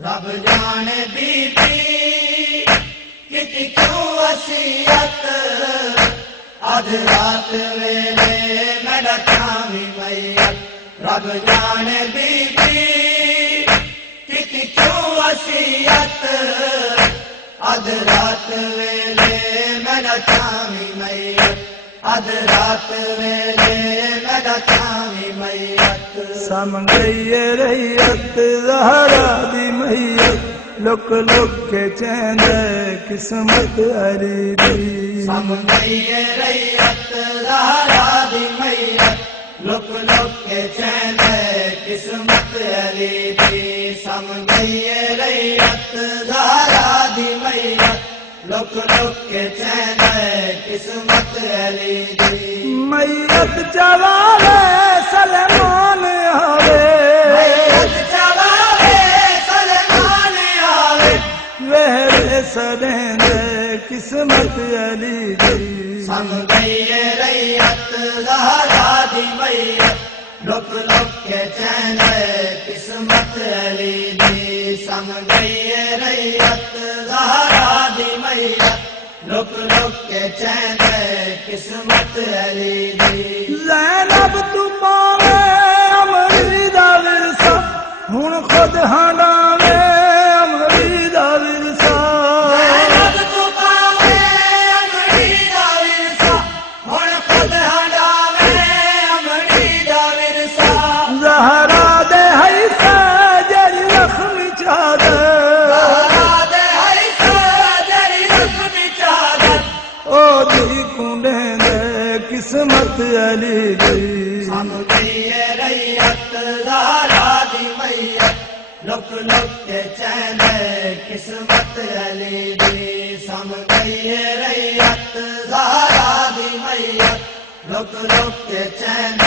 रब जाने बीबी किती क्यों वसीयत अध रात वेले मैं डकावी मैयत। रब जाने बीबी किती क्यों वसीयत अध रात वेले मैं डकावी मैयत। अध रात वेले मैं डकावी मैयत। सम गई रैयत ज़हरा दी मैयत लुक लुक के चैंद किस्मत हरी दी। सम गई रैयत ज़हरा दी मैयत लुक लुक के चैंद किस्मत हरी दी। सम गई रैयत ज़हरा दी मैयत लुक लुक के चैंद किस्मत हरी दी। मैयत चवाले सलमान आवे मैयत चवाले सलमान आवे वेरे सदेंद किस्मत अली दी। सम गई रैयत ज़हरा दी मैयत लुक लुक के चैन किस्मत अली दी। सम गई रैयत ज़हरा दी मैयत लुक लुक के चैन किस्मत अली दी। ज़ैनब तू पावे अमरी दा विरसा हुण खुद हंडावे अमरी दा विरसा। ज़ैनब तू पावे अमरी दा विरसा हुण खुद हंडावे अमरी दा विरसा। ज़हरा दे है सजरी लख्मी चादर ज़हरा दे है सजरी लख्मी चादर ओ दी कुंडे दे किस्मत अली दी। सम गई रैयत ज़हरा दी मैयत लुक लुक के चैन किस्मत अली दी। सम गई रैयत ज़हरा दी मैयत लुक लुक के चैन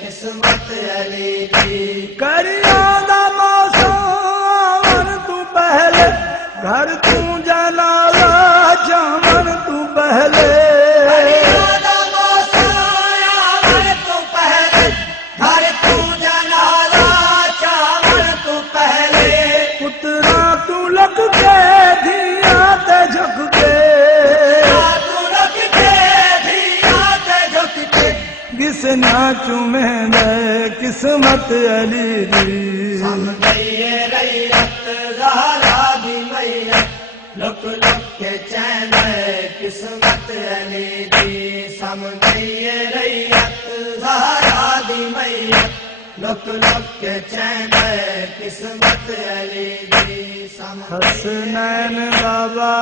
किस्मत अली दी। करिया दा मौसम तू पहले घर तू जनाला जामन तू पहले। करिया दा मौसम आवन तू पहले घर तू जनाला चावल तू पहले। पुत्रा तू लग के धिया ते झुक के तू रख के धिया ते झुक के घिसना चूमे दे किस्मत अली दी। सम गई रैयत ज़हरा दी मैयत लुक लुक के चैन किस्मत अली दी। सम गई रैयत ज़हरा दी मैयत लुक लुक के चैन किस्मत अली दी। सम हसनैन बाबा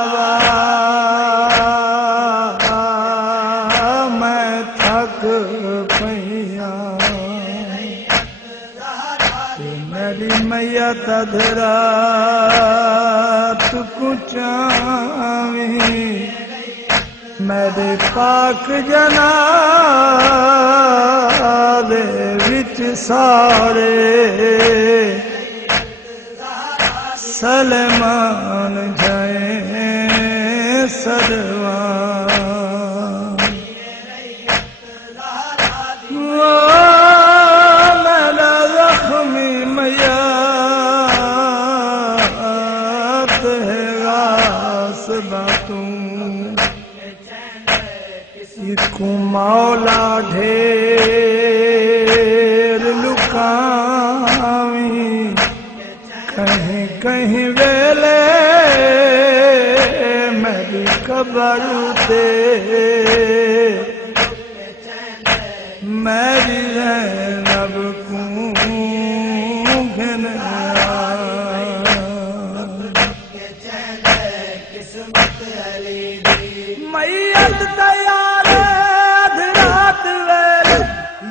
मैं थक पैया मेरी मैया तधरा कुचावी मेरे पाक जना दे विच सारे सलमान जाए सदवा। मेरा जख्मी मैया इको मौला ढेर लुकावी कहीं कहीं वेले मेरी कबर ते मेरी ज़ैनब को घिन मैयत तैयार अध रात वेले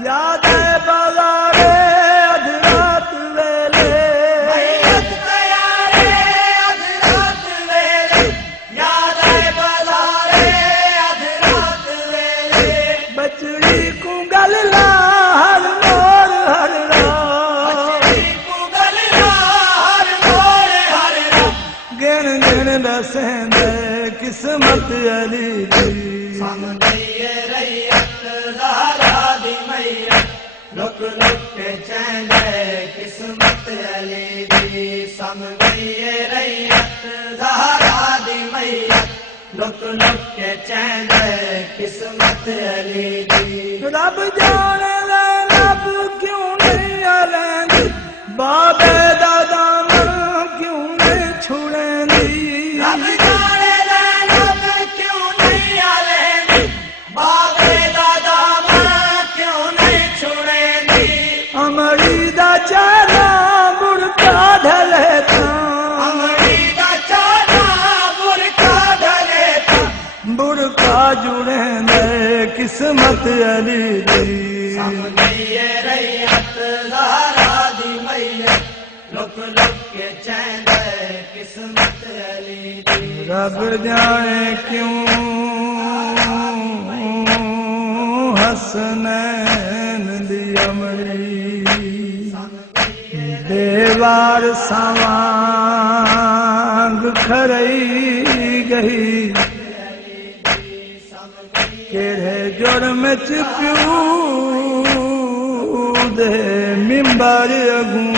याद बाजारे अध रात वेले। मैयत तैयार अध रात वेले याद बाजारे अध रात वेले। बचड़ी को गलला हर मोर हर रात हर मोर हर रात गिन गिन दसेंद किस्मत अली दी। सम गई रैयत ज़हरा दी मैयत लुक लुक के चैन किस्मत अली दी सम गई रैयत ज़हरा दी मैयत लुक लुक के चैन किस्मत अली दी रब जाने लब क्यों नहीं आलेंदी बाबे दादा क्यों नहीं छुड़ेंदी रब जाने लब क्यों नहीं आलेंदी बाबे दादा क्यों नहीं छुड़ेंदी अमरी दा चाला बुरका ढले था अमरी दा चाला बुरका ढले था बुरका जुड़ेंदे किस्मत अली दी सम गई रैयत ज़हरा दी मैयत लुक लुक के चैन किस्मत अली दी रब जाने क्यों हसनैन दी अमरी देवार सवांग खरई गई केड़े जुर्म च प्यू दे मिंबर अगूं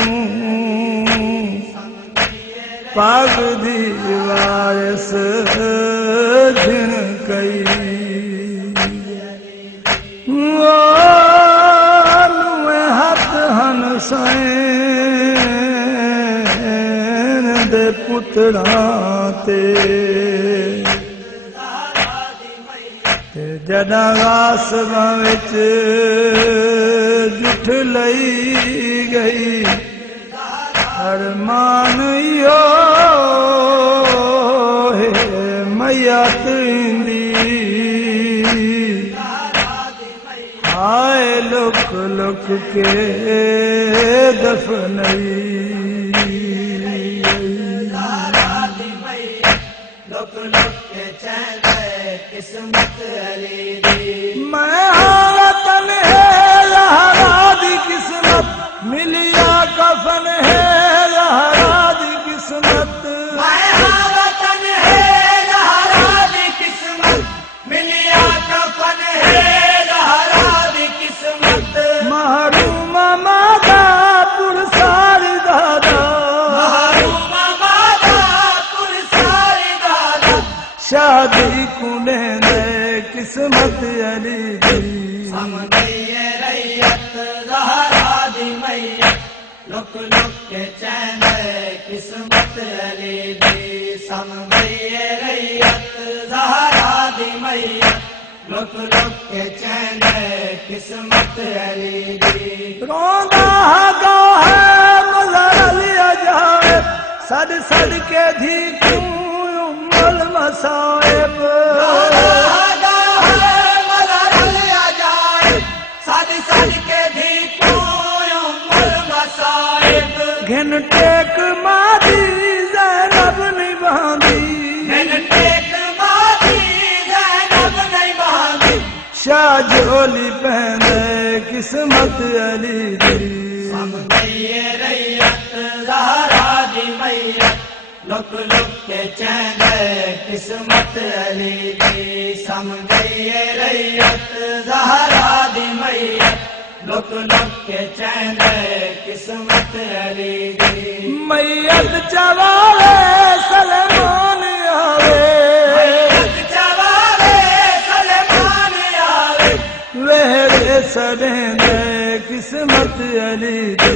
पाग दीवार से जिन कई हाथ हन सैन दे पुत्रा ते जदा गासबां विच जुठ लई गई अरमान यो है मैयत इंदी आए लुक लुक के दफनई लुक लुक के चैन किस्मत अली दी मैं हालतन है लहरा दी किस्मत मिलिया कफन है लहरा दी किस्मत मैं हालतन है लहरा दी किस्मत मिलिया कफन है लहरा दी किस्मत महरूम मादा पुरसारी दादा महरूम मादा पुरसारी दादा शादी कुलेंदे किस्मत अली दी सम गई रैयत ज़हरा दी मैयत लुक लुक के चैन किस्मत अली दी सम गई रैयत ज़हरा दी मैयत लुक लुक के चैन किस्मत अली दी रोंदा गा है मज़र लिया जाए सद सद के धी तू उम्मल मसाइब घिन टेक मादी ज़ैनब नहीं बांधी शाह झोली पहने किस्मत अली दी सम गई रैयत ज़हरा दी मैयत लुक लुक के चैन किस्मत अली दी सम गई रैयत ज़हरा दी मैयत लुक लुक के चैन किस्मत अली दी मैयत चवावे सलमान आवे मैयत चवावे सलमान आवे वेरे सदेंदे किस्मत अली दी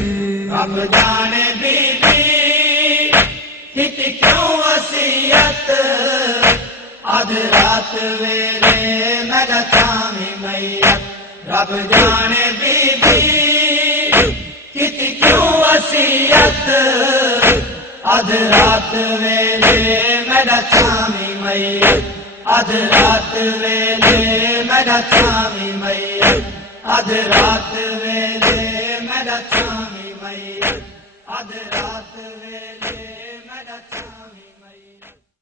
अब जाने बीबी कित क्यों वसीयत अध रात वेले मेरा चामी मैयत रब जाने बीबी कित क्यों वसीयत अध रात वेले मेरा चामी मैयत अध रात वेले मेरा चामी मैयत अध रात वेले मेरा चामी मैयत अध रात वेले